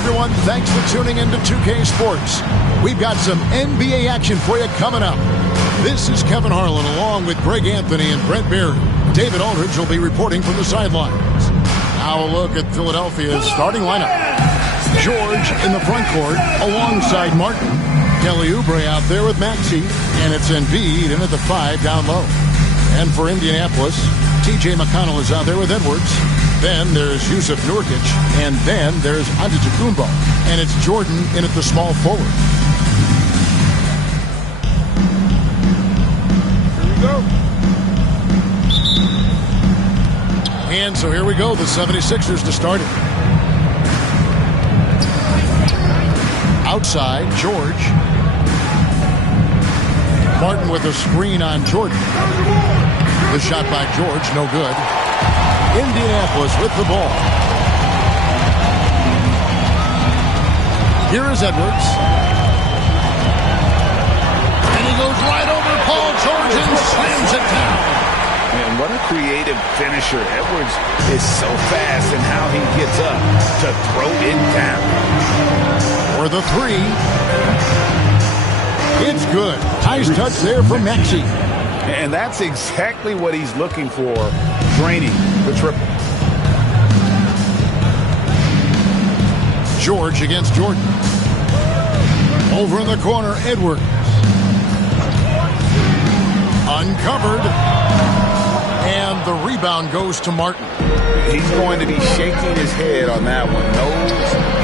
everyone. Thanks for tuning in to 2K Sports. We've got some NBA action for you coming up. This is Kevin Harlan along with Greg Anthony and Brent Barry. David Aldridge will be reporting from the sidelines. Now a look at Philadelphia's starting lineup. George in the front court alongside Martin. Kelly Oubre out there with Maxey. And it's Embiid in at the 5 down low. And for Indianapolis, TJ McConnell is out there with Edwards. Then there's Yusuf Nurkic. And then there's Antetokounmpo. And it's Jordan in at the small forward. Here we go. And so here we go, the 76ers to start it. Outside, George. Martin with a screen on Jordan. The shot by George, no good. Indianapolis with the ball. Here is Edwards. And he goes right over Paul George and slams it down. Man, what a creative finisher. Edwards is so fast in how he gets up to throw it down. For the 3. It's good. Nice touch there from Maxey. And that's exactly what he's looking for, draining the triple. George against Jordan. Over in the corner, Edwards. Uncovered. And the rebound goes to Martin. He's going to be shaking his head on that one. Knows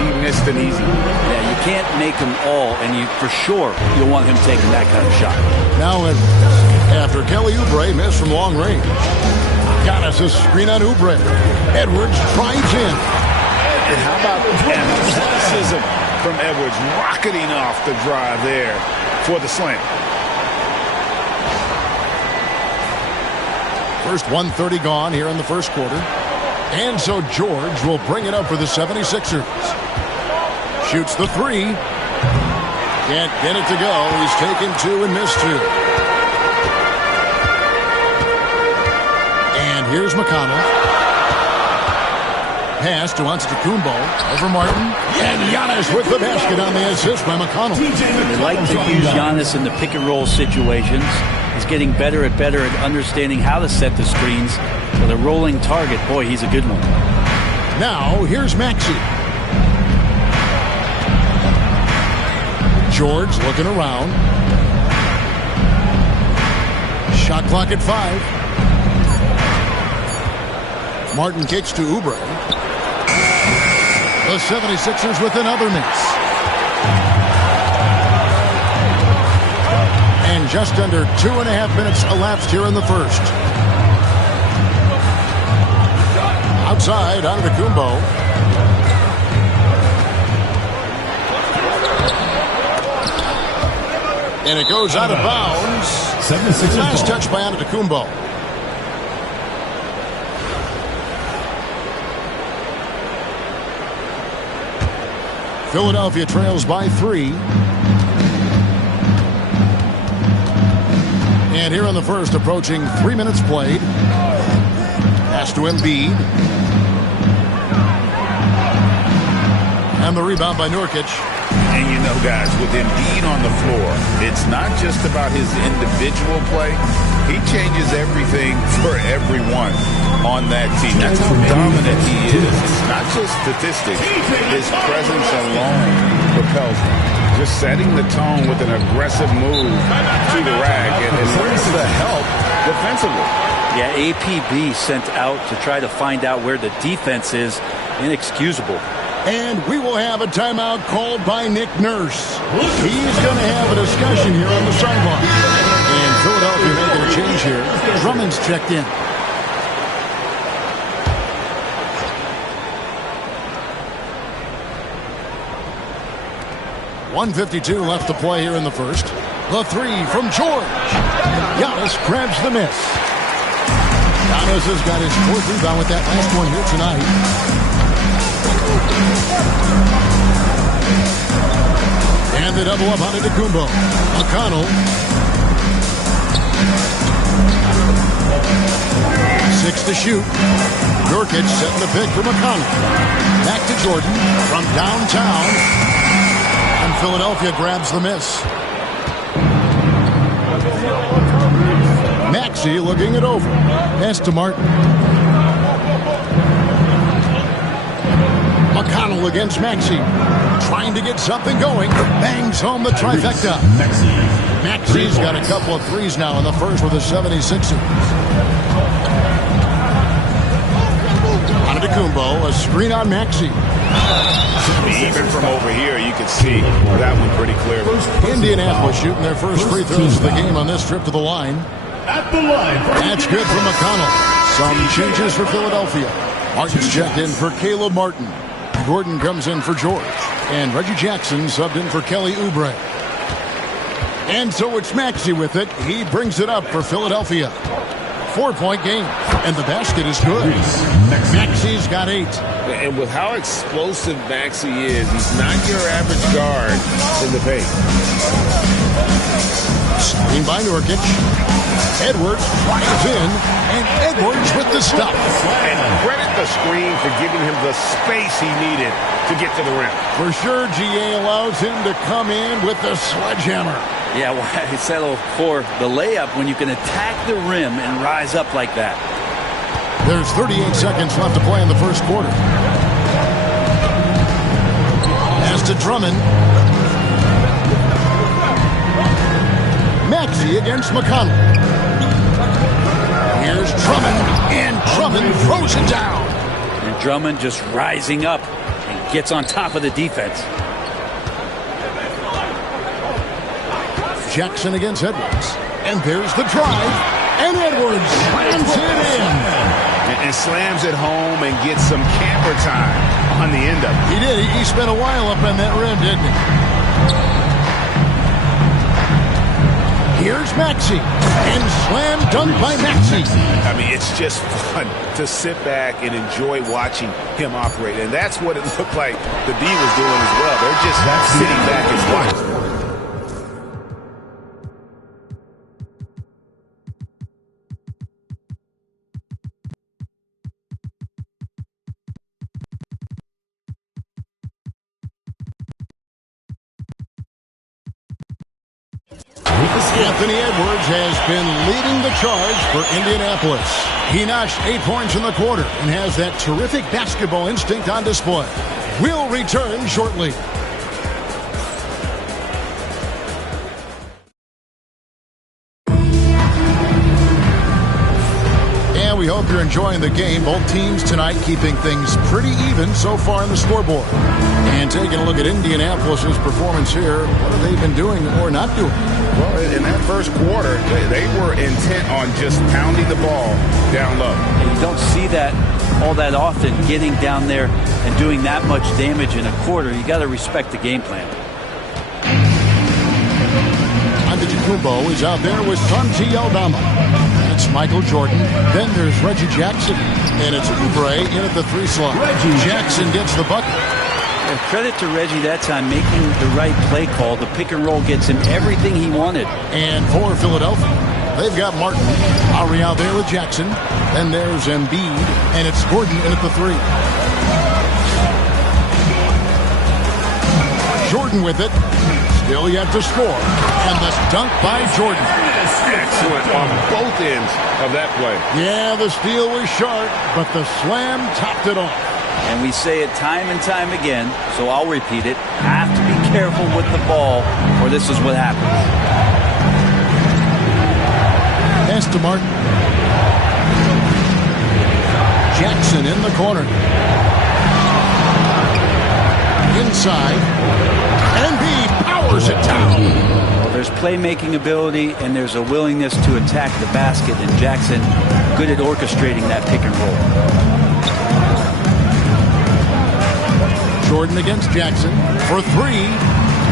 he missed an easy one. Yeah, you can't make them all, and you for sure you'll want him taking that kind of shot. Now Edwards, after Kelly Oubre missed from long range. Giannis a screen on Oubre. Edwards drives in. And how about athleticism from Edwards, rocketing off the drive there for the slam. First 1:30 gone here in the first quarter. And so George will bring it up for the 76ers. Shoots the 3. Can't get it to go. He's taken 2 and missed 2. And here's McConnell. Pass to Antetokounmpo. Over Martin. And Giannis with the basket on the assist by McConnell. They like to use Giannis in the pick and roll situations. He's getting better at understanding how to set the screens. For the rolling target, boy, he's a good one. Now, here's Maxey. George looking around. Shot clock at 5. Martin kicks to Oubre. The 76ers with another miss. And just under 2.5 minutes elapsed here in the first. Outside, Antetokounmpo. And it goes out of bounds. Nice touch by Antetokounmpo. Philadelphia trails by 3. And here in the first, approaching 3 minutes played. Pass to Embiid. And the rebound by Nurkic. And you know, guys, with Embiid on the floor, it's not just about his individual play. He changes everything for everyone on that team. That's how dominant he is. It's not just statistics. His presence alone propels him. Just setting the tone with an aggressive move to the rack and brings the help defensively. Yeah, APB sent out to try to find out where the defense is. Inexcusable. And we will have a timeout called by Nick Nurse. He's going to have a discussion here on the sideline. And Philadelphia making a change here. Drummond's checked in. .152 left to play here in the first. The 3 from George. Giannis grabs the miss. Giannis has got his 4th rebound with that last one here tonight. And the double up on Antetokounmpo. McConnell. 6 to shoot. Nurkic setting the pick for McConnell. Back to Jordan from downtown. And Philadelphia grabs the miss. Maxey looking it over. Pass to Martin. McConnell against Maxey. Trying to get something going. Bangs home the trifecta. Maxey's got a couple of threes now in the first with the 76ers. Antetokounmpo, a screen on Maxey. Even from over here, you can see that one pretty clearly. Indianapolis shooting their first free throws of the game on this trip to the line. That's good for McConnell. Some changes for Philadelphia. Martin's checked in for Caleb Martin. Gordon comes in for George. And Reggie Jackson subbed in for Kelly Oubre. And so it's Maxey with it. He brings it up for Philadelphia. 4-point game. And the basket is good. Maxey's got 8. And with how explosive Maxey is, he's not your average guard in the paint. Screen by Nurkic. Edwards flies in, and Edwards with the stuff. And credit the screen for giving him the space he needed to get to the rim. For sure, GA allows him to come in with the sledgehammer. Yeah, why settle for the layup when you can attack the rim and rise up like that? There's 38 seconds left to play in the first quarter. Pass to Drummond. Maxey against McConnell. Here's Drummond, and Drummond throws it down. And Drummond just rising up and gets on top of the defense. Jackson against Edwards. And there's the drive. And Edwards slams it in. And slams it home and gets some camper time on the end of it. He did. He spent a while up on that rim, didn't he? Here's Maxey. And slam dunk by Maxey. I mean, it's just fun to sit back and enjoy watching him operate. And that's what it looked like the D was doing as well. They're just sitting back and watching. Anthony Edwards has been leading the charge for Indianapolis. He notched 8 points in the quarter and has that terrific basketball instinct on display. We'll return shortly. And we hope you're enjoying the game. Both teams tonight keeping things pretty even so far in the scoreboard. And taking a look at Indianapolis' performance here, what have they been doing or not doing? Well, in that first quarter, they were intent on just pounding the ball down low. And you don't see that all that often, getting down there and doing that much damage in a quarter. You got to respect the game plan. Antetokounmpo is out there with Santi Aldama. It's Michael Jordan. Then there's Reggie Jackson. And it's Oubre in at the 3 slot. Reggie Jackson gets the bucket. And credit to Reggie that time making the right play call. The pick and roll gets him everything he wanted. And for Philadelphia, they've got Martin. Ari out there with Jackson. Then there's Embiid. And it's Gordon in at the 3. Jordan with it. Still yet to score. And the dunk by Jordan. Excellent on both ends of that play. Yeah, the steal was sharp, but the slam topped it off. And we say it time and time again, so I'll repeat it. Have to be careful with the ball, or this is what happens. Pass to Martin. Jackson in the corner. Inside. Embiid powers it down. Well, there's playmaking ability, and there's a willingness to attack the basket, and Jackson good at orchestrating that pick and roll. Jordan against Jackson for 3,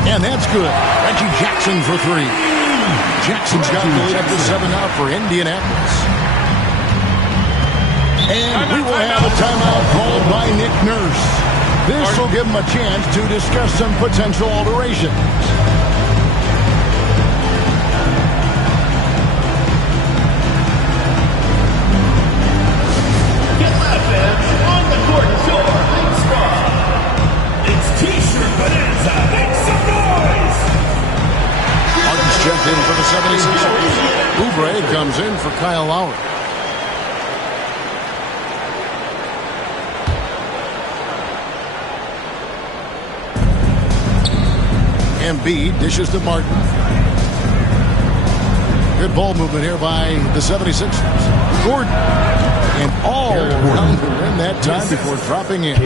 and that's good. Reggie Jackson for 3. Jackson's got the lead up to 7 now for Indianapolis. And we will have a timeout called by Nick Nurse. This will give him a chance to discuss some potential alterations. comes in for Kyle Lowry. Embiid dishes to Martin. Good ball movement here by the 76ers. Gordon. And all around the rim that time before dropping in.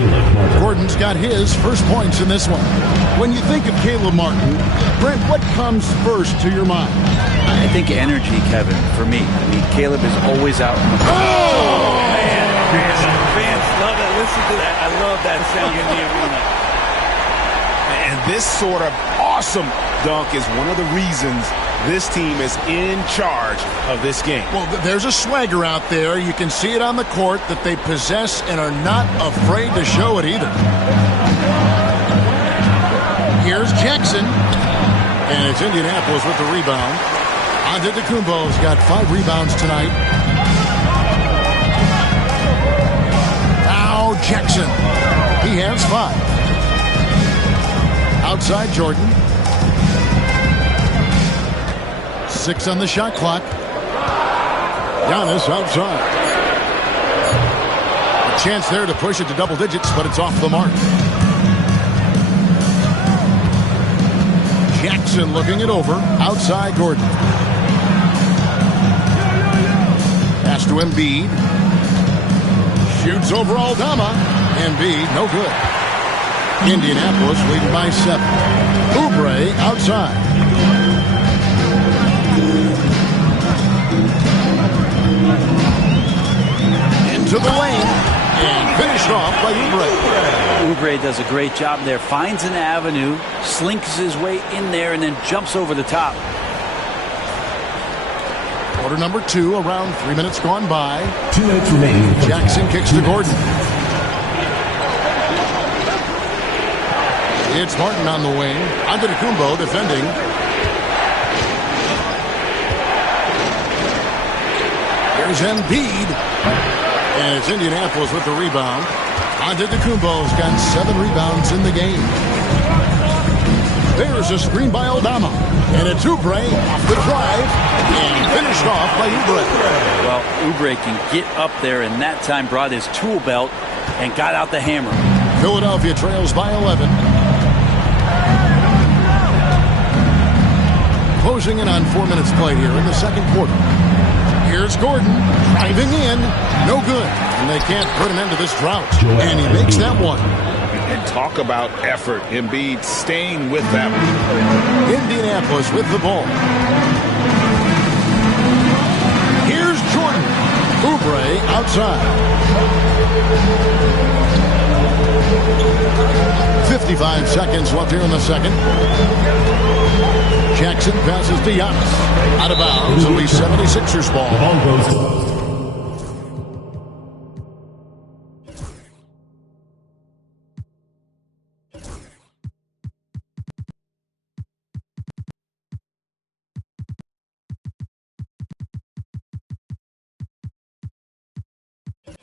Gordon's got his first points in this one. When you think of Caleb Martin, Brent, what comes first to your mind? I think energy, Kevin, for me. I mean, Caleb is always out in the man. Fans love it. Listen to that. I love that sound in the arena. And this sort of awesome dunk is one of the reasons this team is in charge of this game. Well, there's a swagger out there. You can see it on the court that they possess and are not afraid to show it either. Here's Jackson. And it's Indianapolis with the rebound. Antetokounmpo's got 5 rebounds tonight. Now Jackson. He has 5. Outside Jordan. 6 on the shot clock. Giannis outside. A chance there to push it to double digits, but it's off the mark. Jackson looking it over. Outside Gordon. Pass to Embiid. Shoots over Aldama. Embiid, no good. Indianapolis leading by 7. Oubre outside. Into the lane and finished off by Oubre. Oubre does a great job there. Finds an avenue, slinks his way in there, and then jumps over the top. Quarter number 2, around 3 minutes gone by. 2 minutes remaining. Jackson kicks to Gordon. It's Martin on the wing. Antetokounmpo defending. Here's Embiid. And it's Indianapolis with the rebound. Antetokounmpo's got 7 rebounds in the game. There's a screen by Aldama. And it's Oubre off the drive. And finished off by Oubre. Well, Oubre can get up there, and that time brought his tool belt and got out the hammer. Philadelphia trails by 11. Closing in on 4 minutes played here in the second quarter. Here's Gordon driving in. No good. And they can't put an end to this drought. And he makes that one. And talk about effort. Embiid staying with that one. Indianapolis with the ball. Here's Jordan. Oubre outside. 55 seconds left here in the second. Jackson passes to Giannis. Out of bounds. It'll be 76ers ball. The ball goes.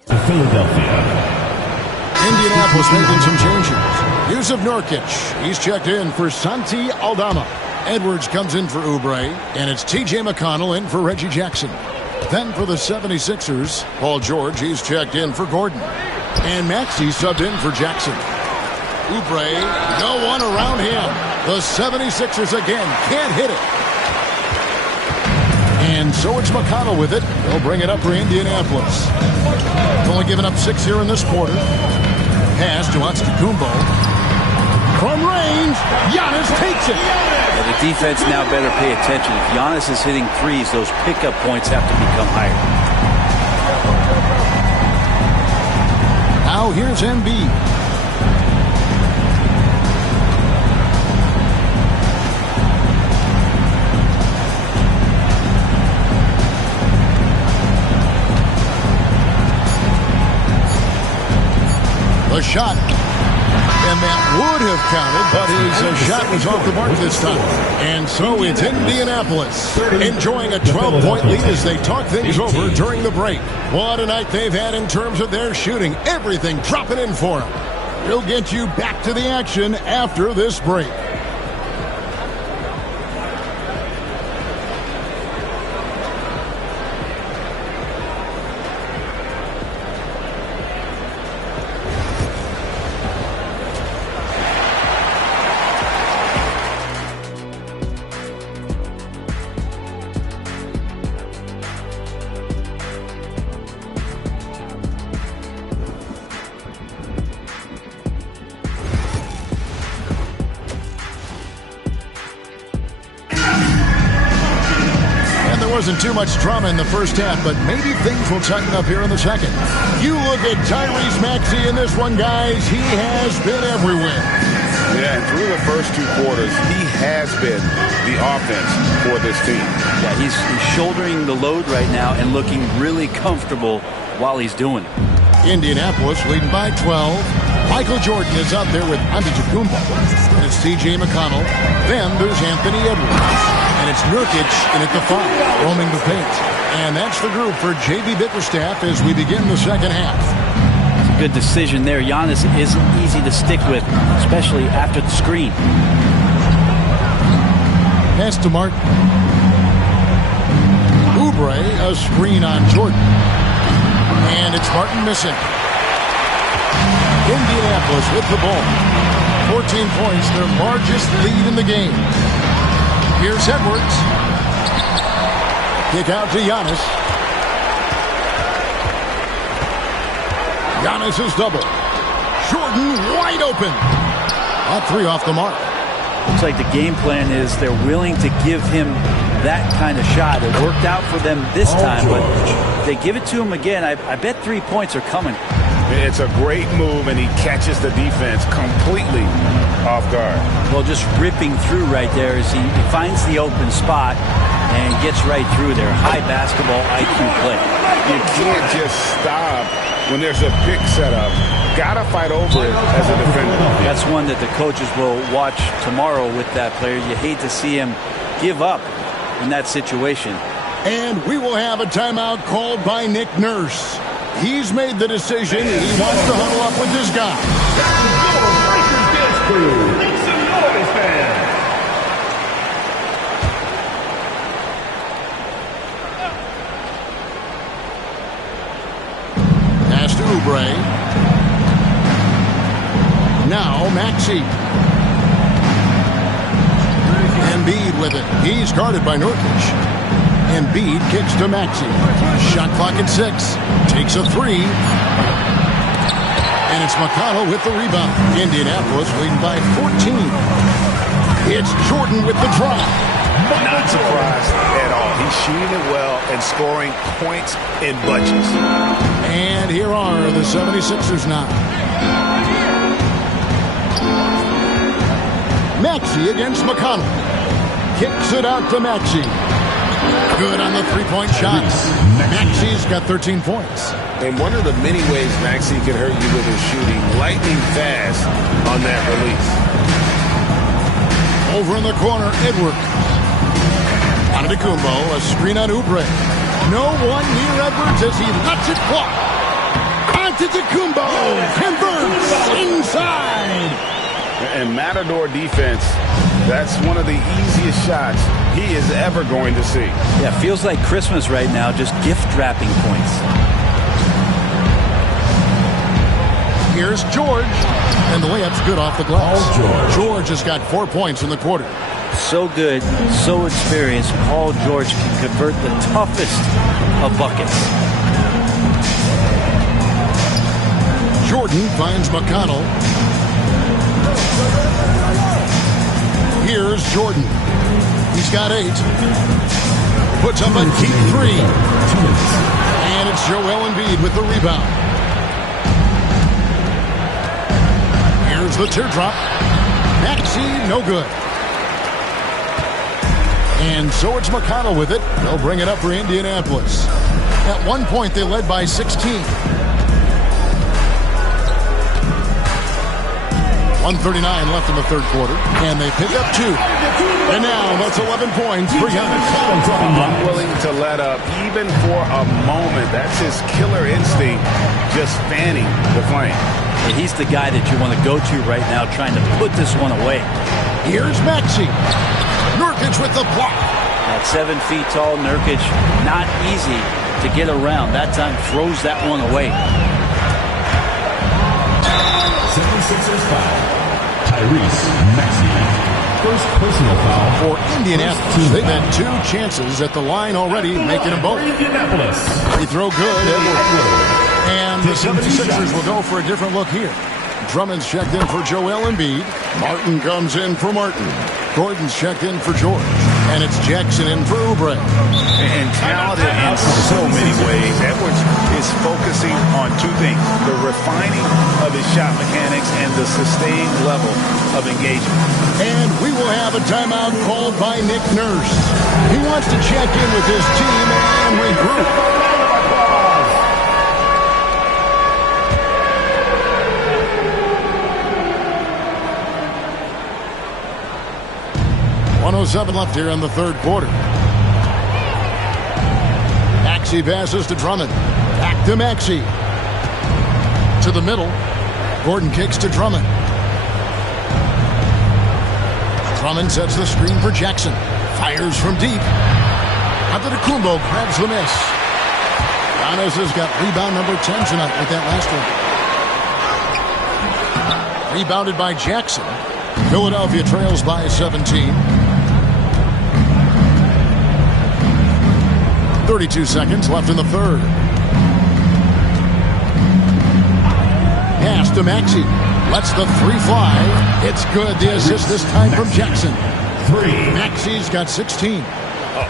To Philadelphia. Indianapolis making some changes. Yusuf Nurkic. He's checked in for Santi Aldama. Edwards comes in for Oubre, and it's T.J. McConnell in for Reggie Jackson. Then for the 76ers, Paul George, he's checked in for Gordon. And Maxey subbed in for Jackson. Oubre, no one around him. The 76ers again can't hit it. And so it's McConnell with it. They'll bring it up for Indianapolis. Only given up 6 here in this quarter. Pass to Antetokounmpo. From range, Giannis takes it. Yeah, the defense now better pay attention. If Giannis is hitting threes, those pickup points have to become higher. Now here's Embiid. The shot. And that would have counted, but his shot was off the mark this time. And so it's Indianapolis enjoying a 12-point lead as they talk things over during the break. What a night they've had in terms of their shooting. Everything dropping in for them. We'll get you back to the action after this break. wasn't too much drama in the first half, but maybe things will tighten up here in the second. You look at Tyrese Maxey in this one, guys. He has been everywhere. Yeah, and through the first 2 quarters, he has been the offense for this team. Yeah, he's shouldering the load right now and looking really comfortable while he's doing it. Indianapolis leading by 12. Michael Jordan is out there with Antetokounmpo. And it's C.J. McConnell. Then there's Anthony Edwards. And it's Nurkic in at the 5, roaming the paint. And that's the group for J.B. Bickerstaff as we begin the second half. It's a good decision there. Giannis isn't easy to stick with, especially after the screen. Pass to Martin. Oubre, a screen on Jordan. And it's Martin missing. Indianapolis with the ball. 14 points, their largest lead in the game. Here's Edwards. Kick out to Giannis. Giannis is double. Jordan wide open. A 3 off the mark. Looks like the game plan is they're willing to give him that kind of shot. It worked out for them this time, but if they give it to him again, I bet 3 points are coming. It's a great move, and he catches the defense completely off guard. Well, just ripping through right there as he finds the open spot and gets right through there. High basketball IQ play. You can't just stop when there's a pick set up. Gotta fight over it as a defender. That's one that the coaches will watch tomorrow with that player. You hate to see him give up in that situation. And we will have a timeout called by Nick Nurse. He's made the decision. He wants to huddle up with his guy. Pass to Oubre. Now Maxey. Embiid with it. He's guarded by Nurkic. Embiid kicks to Maxey. Shot clock at 6. Takes a 3. And it's McConnell with the rebound. Indianapolis leading by 14. It's Jordan with the drive. Not surprised at all. He's shooting it well and scoring points in bunches. And here are the 76ers now. Maxey against McConnell. Kicks it out to Maxey. Good on the three-point shot. Maxey's got 13 points. And one of the many ways Maxey can hurt you with his shooting, lightning fast on that release. Over in the corner, Edwards. Antetokounmpo, a screen on Oubre. No one near Edwards as he lets it fly. Antetokounmpo converts inside. And Matador defense, that's one of the easiest shots he is ever going to see. Yeah, feels like Christmas right now, just gift wrapping points. Here's George, and the layup's good off the glass. George has got 4 points in the quarter. So good, so experienced. Paul George can convert the toughest of buckets. Jordan finds McConnell. Here's Jordan. He's got 8. Puts up a deep 3. And it's Joel Embiid with the rebound. Here's the teardrop. Maxey, no good. And so it's McConnell with it. They'll bring it up for Indianapolis. At one point, they led by 16. 1:39 left in the third quarter, and they pick up 2. And now that's 11 points for Giannis. Unwilling to let up even for a moment. That's his killer instinct, just fanning the flame. And he's the guy that you want to go to right now, trying to put this one away. Here's Maxey. Nurkic with the block. At 7 feet tall, Nurkic, not easy to get around. That time throws that one away. 76ers foul. Tyrese Maxey. First personal foul for Indianapolis. They've had 2 chances at the line already, making them both. Indianapolis. Free throw good. And the 76ers will go for a different look here. Drummond's checked in for Joel Embiid. Martin comes in for Martin. Gordon's checked in for George. And it's Jackson in for Oubre. And talented in so many ways. Edwards is focusing on two things: the refining of his shot mechanics and the sustained level of engagement. And we will have a timeout called by Nick Nurse. He wants to check in with his team and regroup. 1:07 left here in the third quarter. Maxey passes to Drummond. Back to Maxey. To the middle. Gordon kicks to Drummond. Drummond sets the screen for Jackson. Fires from deep. Antetokounmpo grabs the miss. Giannis has got rebound number 10 tonight with that last one. Rebounded by Jackson. Philadelphia trails by 17. 32 seconds left in the third. Pass to Maxey. Lets the three fly. It's good. The assist this time from Jackson. Maxey's got 16.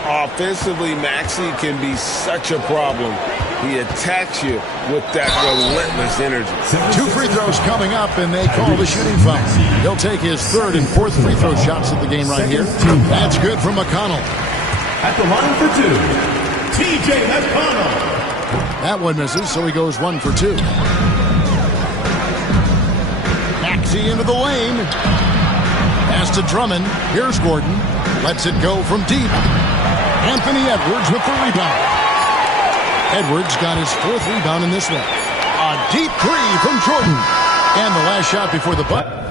Offensively, Maxey can be such a problem. He attacks you with that relentless energy. 2 free throws coming up, and they call the shooting foul. He'll take his third and fourth free throw shots of the game right here. That's good from McConnell. At the line for 2. TJ McConnell. That one misses, so he goes 1 for 2. Maxey into the lane. Pass to Drummond. Here's Gordon. Lets it go from deep. Anthony Edwards with the rebound. Edwards got his 4th rebound in this one. A deep three from Jordan. And the last shot before the butt.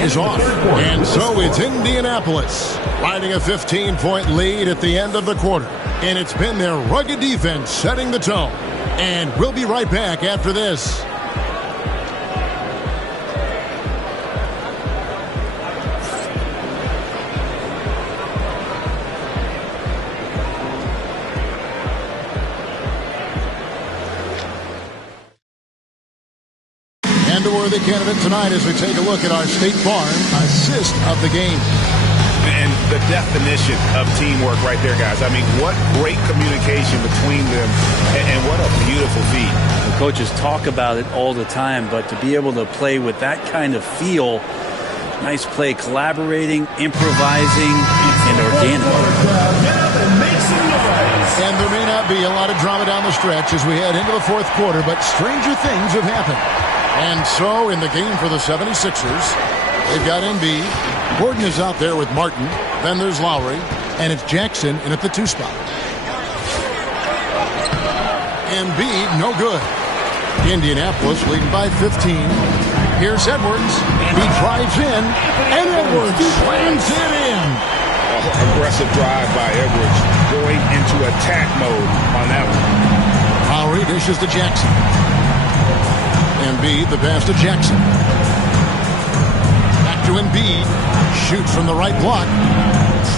Is off, and so it's Indianapolis riding a 15-point lead at the end of the quarter, and it's been their rugged defense setting the tone. And we'll be right back after this. And a worthy candidate tonight as we take a look at our State Farm assist of the game. And the definition of teamwork right there, guys. I mean, what great communication between them, and what a beautiful feat. The coaches talk about it all the time, but to be able to play with that kind of feel, nice play, collaborating, improvising, and organic. And there may not be a lot of drama down the stretch as we head into the fourth quarter, but stranger things have happened. And so, in the game for the 76ers, they've got Embiid. Gordon is out there with Martin. Then there's Lowry. And it's Jackson in at the 2 spot. Embiid, no good. Indianapolis leading by 15. Here's Edwards. He drives in. And Edwards slams it in. Aggressive drive by Edwards, going into attack mode on that one. Lowry dishes to Jackson. Embiid, the pass to Jackson. Back to Embiid. Shoots from the right block.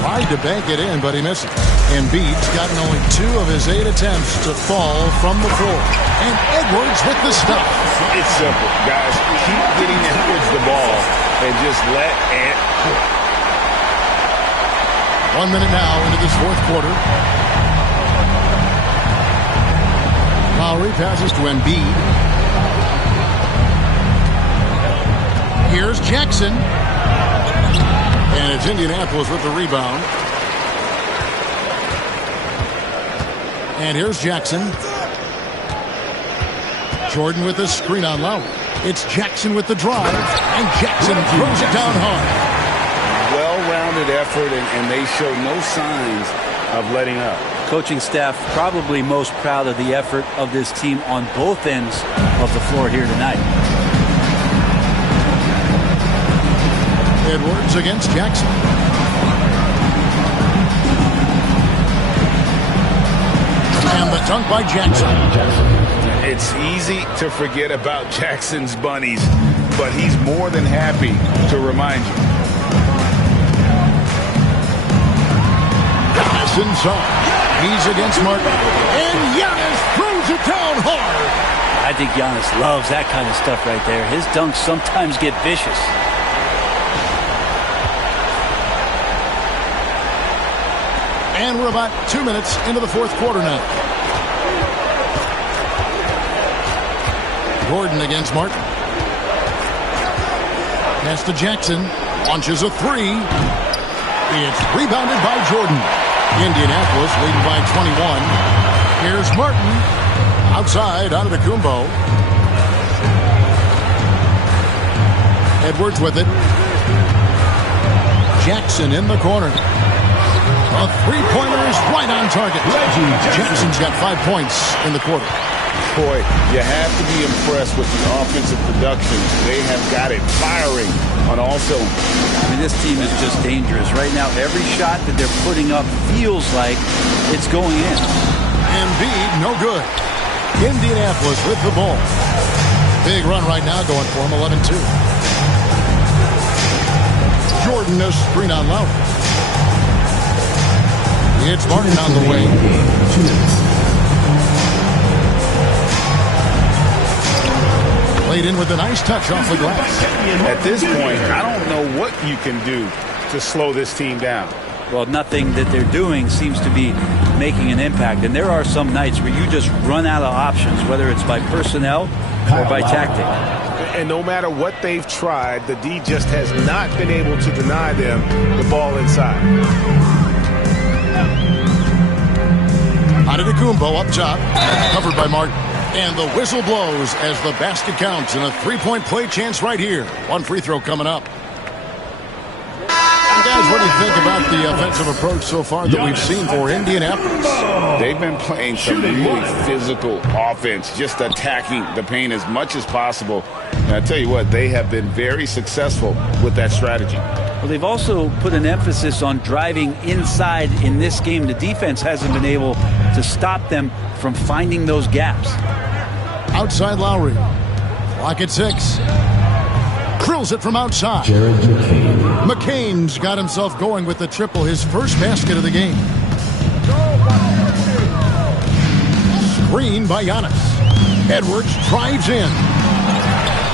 Tried to bank it in, but he misses. Embiid's gotten only 2 of his 8 attempts to fall from the floor. And Edwards with the stop. It's simple, guys. Keep getting Edwards the ball and just let Ant cook. 1 minute now into this fourth quarter. Lowry passes to Embiid. Here's Jackson. And it's Indianapolis with the rebound. And here's Jackson. Jordan with the screen on Lowry. It's Jackson with the drive. And Jackson throws it down hard. Well-rounded effort, and they show no signs of letting up. Coaching staff probably most proud of the effort of this team on both ends of the floor here tonight. Edwards against Jackson. And the dunk by Jackson. It's easy to forget about Jackson's bunnies, but he's more than happy to remind you. Giannis inside. He's against Martin. And Giannis throws it down hard. I think Giannis loves that kind of stuff right there. His dunks sometimes get vicious. And we're about 2 minutes into the fourth quarter now. Gordon against Martin. Pass to Jackson. Launches a three. It's rebounded by Jordan. Indianapolis leading by 21. Here's Martin. Outside, Antetokounmpo. Edwards with it. Jackson in the corner. A three-pointer is right on target. Jackson's got 5 points in the quarter. Boy, you have to be impressed with the offensive production. They have got it firing on all cylinders. I mean, this team is just dangerous. Right now, every shot that they're putting up feels like it's going in. Embiid, no good. Indianapolis with the ball. Big run right now going for him, 11-2. Jordan, a screen on Lowry. It's Martin on the way. Played in with a nice touch off the glass. At this point, I don't know what you can do to slow this team down. Well, nothing that they're doing seems to be making an impact. And there are some nights where you just run out of options, whether it's by personnel or by tactic. And no matter what they've tried, the D just has not been able to deny them the ball inside. Antetokounmpo up top, covered by Martin. And the whistle blows as the basket counts and a three-point play chance right here. One free throw coming up. And guys, what do you think about the offensive approach so far that we've seen for Indianapolis? They've been playing some really physical offense, just attacking the paint as much as possible. And I tell you what, they have been very successful with that strategy. Well, they've also put an emphasis on driving inside in this game. The defense hasn't been able to stop them from finding those gaps. Outside Lowry. Clock at 6. Drills it from outside. McCain's got himself going with the triple, his first basket of the game. Screen by Giannis. Edwards drives in.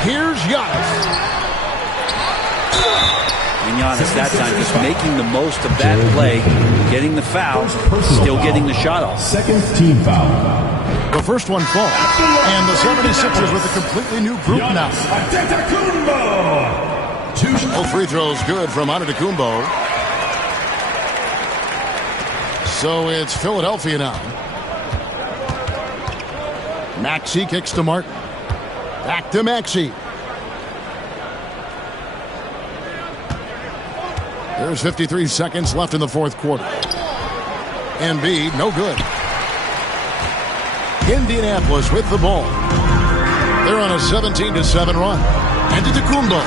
Here's Giannis. And Giannis that time just making the most of that play, getting the foul, still getting the shot off. Second team foul. The first one falls. And the 76ers with a completely new group now. All free throws good from Antetokounmpo. So it's Philadelphia now. Maxey kicks to Martin. Back to Maxey. There's 53 seconds left in the fourth quarter. Embiid, no good. Indianapolis with the ball. They're on a 17-7 run. Antetokounmpo.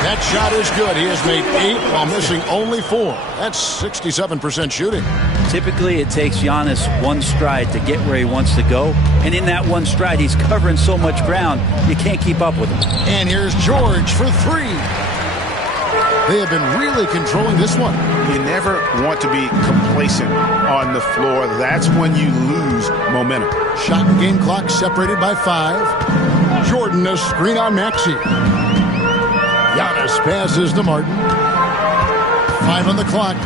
That shot is good. He has made 8 while missing only 4. That's 67% shooting. Typically, it takes Giannis one stride to get where he wants to go. And in that one stride, he's covering so much ground, you can't keep up with him. And here's George for 3. They have been really controlling this one. You never want to be complacent on the floor. That's when you lose momentum. Shot and game clock separated by 5. Jordan, a screen on Maxey. Giannis passes to Martin. 5 on the clock.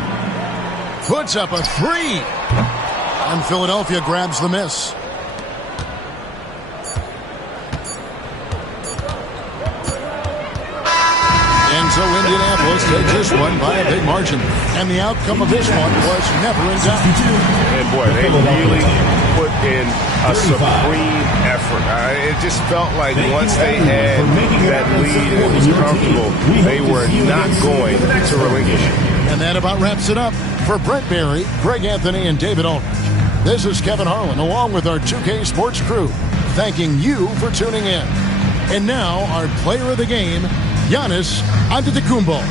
Puts up a 3. And Philadelphia grabs the miss. And so Indianapolis takes this one by a big margin. And the outcome of this one was never in doubt. And boy, they really put in a supreme effort. It just felt like once they had that lead and was comfortable, they were not going to relinquish it. And that about wraps it up. For Brent Barry, Greg Anthony, and David Aldridge, this is Kevin Harlan along with our 2K Sports crew, thanking you for tuning in. And now our player of the game, Giannis Antetokounmpo.